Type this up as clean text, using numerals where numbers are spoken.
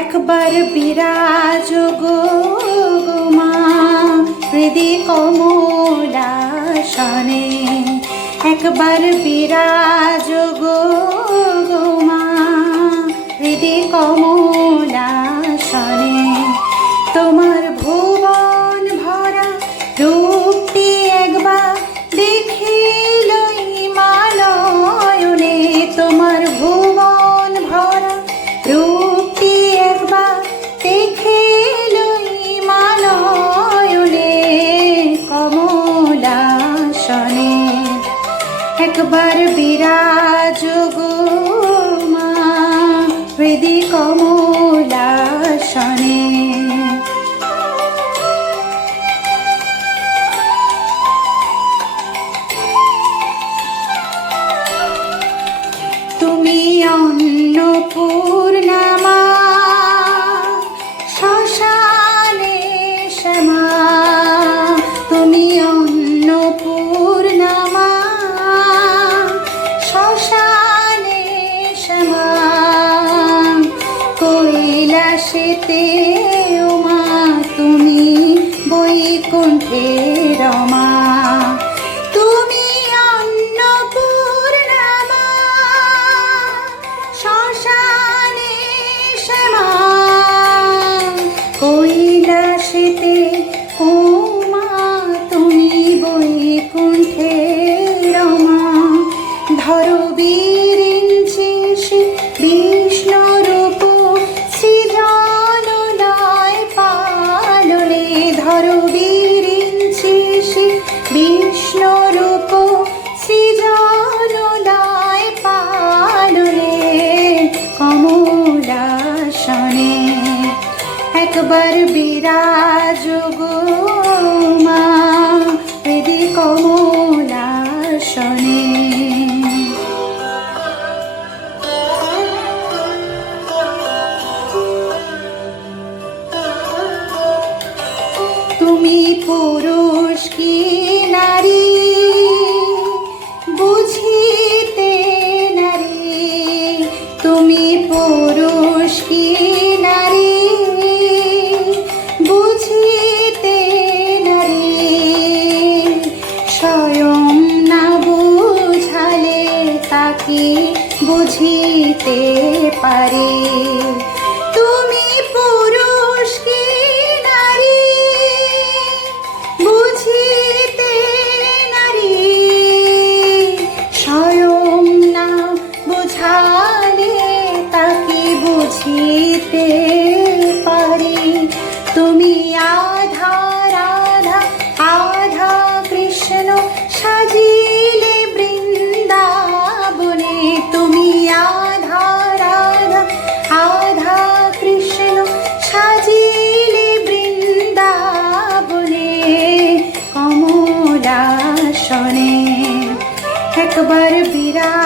একবার বিরাজ গো মা হৃদি কমলাসনে, একবার বিরাজ গো মা হৃদি কমলাসনে। তোমার ভুবন ভরা রূপটি একবার দেখিলই মা নয়নে, তোমার ভুবন ভরা রূপটি একবার দেখিলই মা নয়নে কমলাসনে। একবার বিরাজ গো মা হৃদি কমলাসনে। তুমি অন্নপূর্ণা মা শ্মশানে শ্যামা, তুমি অন্নপূর্ণা মা শ্মশানে শ্যামা। কৈলাসেতে ও মা তুমি বৈকুণ্ঠে রমা, তুমি অন্নপূর্ণা মা শ্মশানে শ্যামা। কৈলাসেতে ও মা তুমি বৈকুণ্ঠে রমা। ধরো বিরিঞ্চি বিষ্ণুরূপ সৃজন লয় পালনে, ধরো বিরিঞ্চি বিষ্ণুরূপ সৃজন লয় পালনে কমলাসনে। একবার বিরাজ গো মা হৃদি কমলাসনে। তুমি পুরুষ কি নারী বুঝিতে নারী, তুমি পুরুষ কি নারী বুঝিতে নারী। স্বয়ং না বুঝালে তাকে বুঝিতে পারে। তুমি পুরুষ কি নারী বুঝিতে নারী, স্বয়ং না বুঝালে তাকে বুঝিতে পারে। তুমি আধা রাধা আধা কৃষ্ণ সাজিলে বৃন্দাবনে, তুমি আধা রাধা আধা কৃষ্ণ সাজিলে বৃন্দাবনে কমলাসনে। একবার বিরাজ